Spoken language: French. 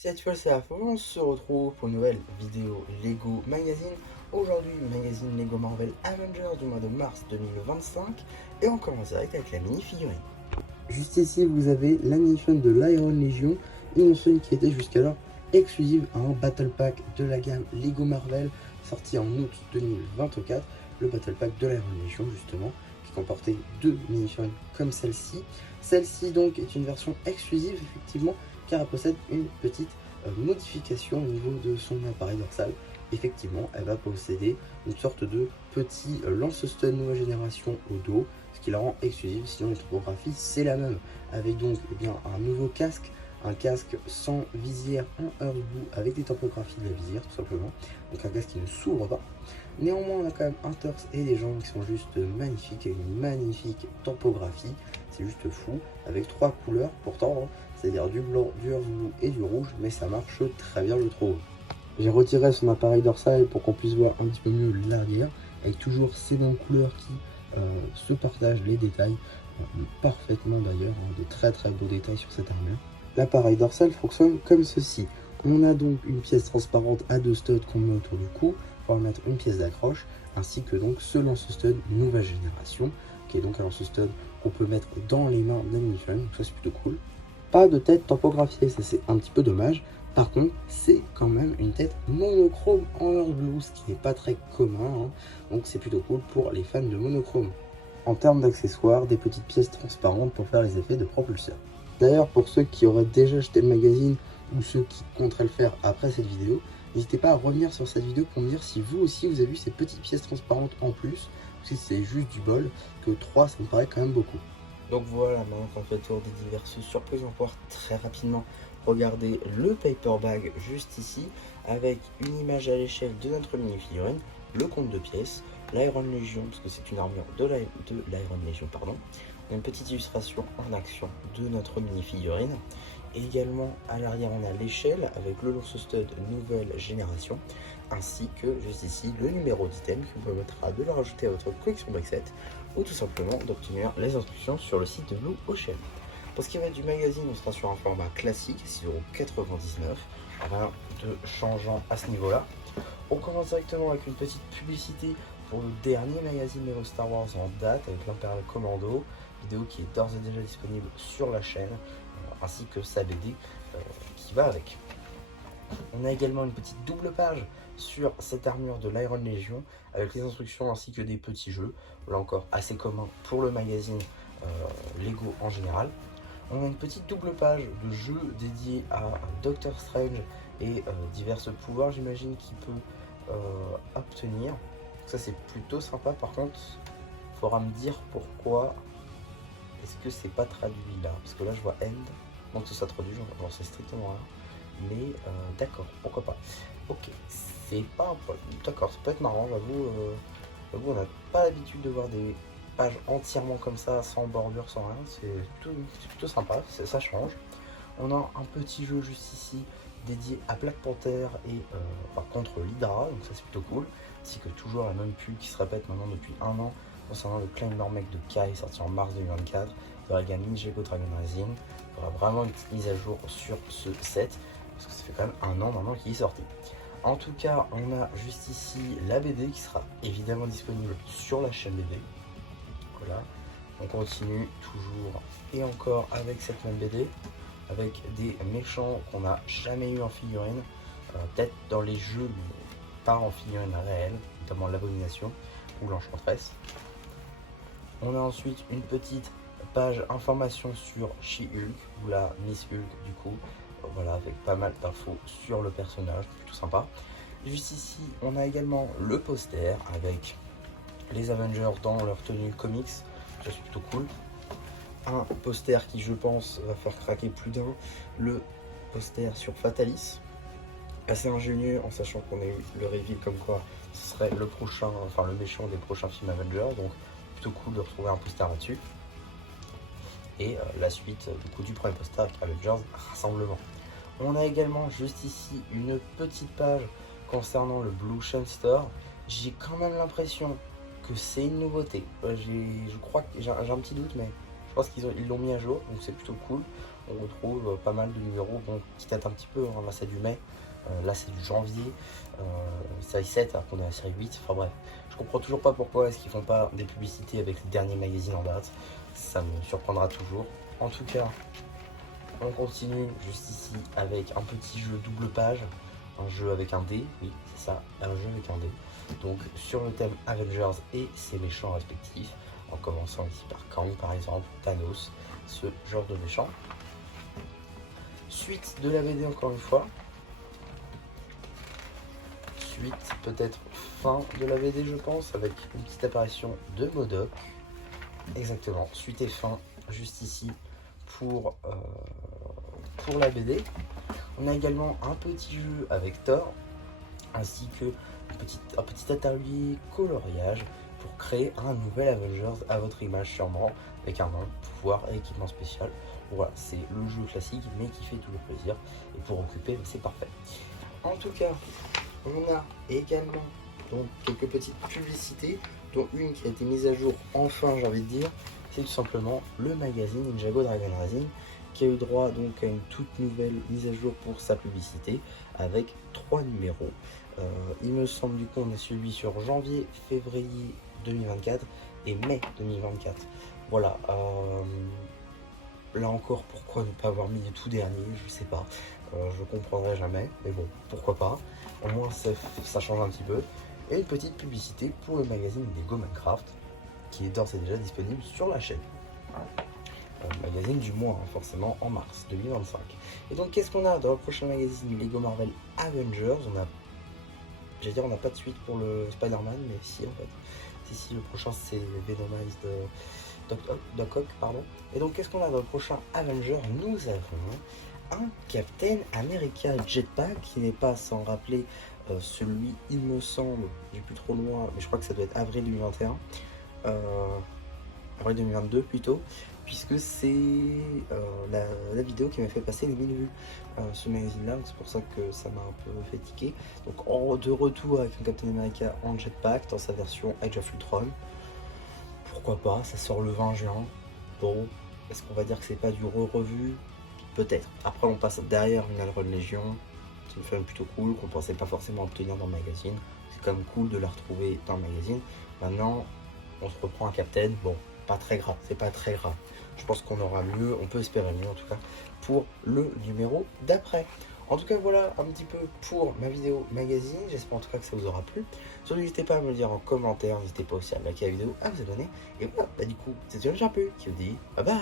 Cette fois c'est la fin, on se retrouve pour une nouvelle vidéo Lego Magazine. Aujourd'hui, magazine Lego Marvel Avengers du mois de mars 2025. Et on commence direct avec la mini-figurine. Juste ici, vous avez la mini-figurine de l'Iron Legion, une mini qui était jusqu'alors exclusive à un Battle Pack de la gamme Lego Marvel, sorti en août 2024. Le Battle Pack de l'Iron Legion, justement, qui comportait deux mini-figurines comme celle-ci. Celle-ci, donc, est une version exclusive, effectivement, car elle possède une petite modification au niveau de son appareil dorsal. Effectivement, elle va posséder une sorte de petit lance-stun nouvelle génération au dos, ce qui la rend exclusive. Sinon, la topographie, c'est la même, avec donc un nouveau casque, un casque sans visière en hibou avec des topographies de la visière, tout simplement. Donc un casque qui ne s'ouvre pas. Néanmoins, on a quand même un torse et des jambes qui sont juste magnifiques, avec une magnifique topographie. C'est juste fou, avec trois couleurs pourtant, hein, c'est-à-dire du blanc, du hibou et du rouge, mais ça marche très bien, je trouve. J'ai retiré son appareil dorsal pour qu'on puisse voir un petit peu mieux l'arrière, avec toujours ces mêmes couleurs qui se partagent les détails parfaitement d'ailleurs, hein, de très beaux détails sur cette armure. L'appareil dorsal fonctionne comme ceci. On a donc une pièce transparente à deux studs qu'on met autour du cou pour mettre une pièce d'accroche, ainsi que donc ce lance-stud nouvelle génération, qui est donc un lance-stud qu'on peut mettre dans les mains d'un mini-fun, donc ça c'est plutôt cool. Pas de tête tempographiée, ça c'est un petit peu dommage. Par contre, c'est quand même une tête monochrome en Earth Blue, ce qui n'est pas très commun, hein. Donc c'est plutôt cool pour les fans de monochrome. En termes d'accessoires, des petites pièces transparentes pour faire les effets de propulseur. D'ailleurs, pour ceux qui auraient déjà acheté le magazine ou ceux qui compteraient le faire après cette vidéo, n'hésitez pas à revenir sur cette vidéo pour me dire si vous aussi vous avez vu ces petites pièces transparentes en plus, ou si c'est juste du bol, que 3 ça me paraît quand même beaucoup. Donc voilà, maintenant qu'on fait le tour des diverses surprises, on va pouvoir très rapidement regarder le paper bag juste ici, avec une image à l'échelle de notre mini-figurine, le compte de pièces, l'Iron Legion, parce que c'est une armure de l'Iron Legion, pardon. On a une petite illustration en action de notre mini-figurine. Et également à l'arrière on a l'échelle avec le lance-stud nouvelle génération, ainsi que juste ici le numéro d'item qui vous permettra de le rajouter à votre collection Brickset ou tout simplement d'obtenir les instructions sur le site de Blue Ocean. Pour ce qui va être du magazine, on sera sur un format classique, 6,99 €, rien de changeant à ce niveau là. On commence directement avec une petite publicité pour le dernier magazine Lego Star Wars en date avec l'Imperial Commando, vidéo qui est d'ores et déjà disponible sur la chaîne, ainsi que sa BD qui va avec. On a également une petite double page sur cette armure de l'Iron Legion avec les instructions ainsi que des petits jeux, là encore assez commun pour le magazine Lego en général. On a une petite double page de jeux dédiés à Doctor Strange et diverses pouvoirs, j'imagine, qu'il peut obtenir. Ça c'est plutôt sympa. Par contre, il faudra me dire pourquoi est-ce que c'est pas traduit là, parce que là je vois end, donc ça traduit, j'en sais strictement rien. Mais d'accord, pourquoi pas. Ok, c'est pas un problème. D'accord, ça peut être marrant, j'avoue, on n'a pas l'habitude de voir des pages entièrement comme ça, sans bordure, sans rien. C'est plutôt sympa, ça change. On a un petit jeu juste ici dédié à Black Panther et contre l'Hydra, donc ça c'est plutôt cool. Ainsi que toujours la même pub qui se répète maintenant depuis un an concernant le Claymore Mech de Kai sorti en mars 2024 de la gamme Ninjago Dragon Rising. Il y aura vraiment une petite mise à jour sur ce set parce que ça fait quand même un an maintenant qu'il est sorti. En tout cas, on a juste ici la BD qui sera évidemment disponible sur la chaîne BD. Voilà, on continue toujours et encore avec cette même BD, avec des méchants qu'on n'a jamais eu en figurine, peut-être dans les jeux, mais pas en figurine réelle, notamment l'Abomination ou l'Enchantress. On a ensuite une petite page information sur She-Hulk ou la Miss Hulk du coup, voilà, avec pas mal d'infos sur le personnage, plutôt sympa. Juste ici, on a également le poster avec les Avengers dans leur tenue comics, ça c'est plutôt cool. Un poster qui je pense va faire craquer plus d'un, le poster sur Fatalis, assez ingénieux en sachant qu'on a eu le reveal comme quoi ce serait le prochain, enfin le méchant des prochains films Avengers, donc plutôt cool de retrouver un poster là-dessus. Et la suite du coup du premier poster avec Avengers Rassemblement. On a également juste ici une petite page concernant le Blue Ocean Store. J'ai quand même l'impression que c'est une nouveauté. Je crois que j'ai un petit doute, mais je pense ils l'ont mis à jour, donc c'est plutôt cool. On retrouve pas mal de numéros bon, qui datent un petit peu, hein. Là c'est du mai, là c'est du janvier, série 7 alors qu'on est à la série 8, enfin bref. Je comprends toujours pas pourquoi est-ce qu'ils font pas des publicités avec les derniers magazines en date, ça me surprendra toujours. En tout cas, on continue juste ici avec un petit jeu double page, un jeu avec un dé, oui c'est ça, un jeu avec un dé. Donc sur le thème Avengers et ses méchants respectifs, en commençant ici par Kang par exemple, Thanos, ce genre de méchant. Suite de la BD encore une fois. Suite peut-être fin de la BD je pense, avec une petite apparition de MODOK. Exactement, suite et fin juste ici pour la BD. On a également un petit jeu avec Thor, ainsi que un petit atelier coloriage pour créer un nouvel Avengers à votre image sûrement, avec un nom, pouvoir et équipement spécial. Voilà, c'est le jeu classique mais qui fait toujours plaisir, et pour occuper c'est parfait. En tout cas, on a également donc quelques petites publicités, dont une qui a été mise à jour enfin j'ai envie de dire, c'est tout simplement le magazine Ninjago Dragon Rising, qui a eu droit donc à une toute nouvelle mise à jour pour sa publicité avec 3 numéros. Il me semble du coup on a celui sur janvier, février 2024 et mai 2024. Voilà. Là encore, pourquoi ne pas avoir mis les tout derniers, je sais pas. Je comprendrai jamais, mais bon, pourquoi pas. Au moins ça change un petit peu. Et une petite publicité pour le magazine Lego Minecraft, qui est d'ores et déjà disponible sur la chaîne. Magazine du mois, hein, forcément en mars 2025. Et donc qu'est-ce qu'on a dans le prochain magazine Lego Marvel Avengers? On n'a pas de suite pour le Spider-Man, mais si en fait. Si, le prochain c'est Venomized Doc Ock, pardon. Et donc qu'est-ce qu'on a dans le prochain Avengers? Nous avons un Captain America Jetpack, qui n'est pas sans rappeler celui, il me semble, j'ai plus trop loin, mais je crois que ça doit être avril 2021. Avril 2022 plutôt, puisque c'est la vidéo qui m'a fait passer les 1000 vues, ce magazine là, c'est pour ça que ça m'a un peu fait tiquer. Donc de retour avec un Captain America en jetpack dans sa version Age of Ultron, pourquoi pas, ça sort le 20 juin. Bon, est-ce qu'on va dire que c'est pas du revu? Peut-être. Après on passe derrière une Iron Légion, c'est une film plutôt cool qu'on pensait pas forcément obtenir dans le magazine, c'est quand même cool de la retrouver dans le magazine. Maintenant on se reprend un Captain, bon, pas très grave, c'est pas très grave. Je pense qu'on aura mieux, on peut espérer mieux en tout cas, pour le numéro d'après. En tout cas, voilà un petit peu pour ma vidéo magazine. J'espère en tout cas que ça vous aura plu. Surtout, n'hésitez pas à me le dire en commentaire, n'hésitez pas aussi à liker la vidéo, à vous abonner. Et voilà, du coup, c'est John Champu qui vous dit bye bye.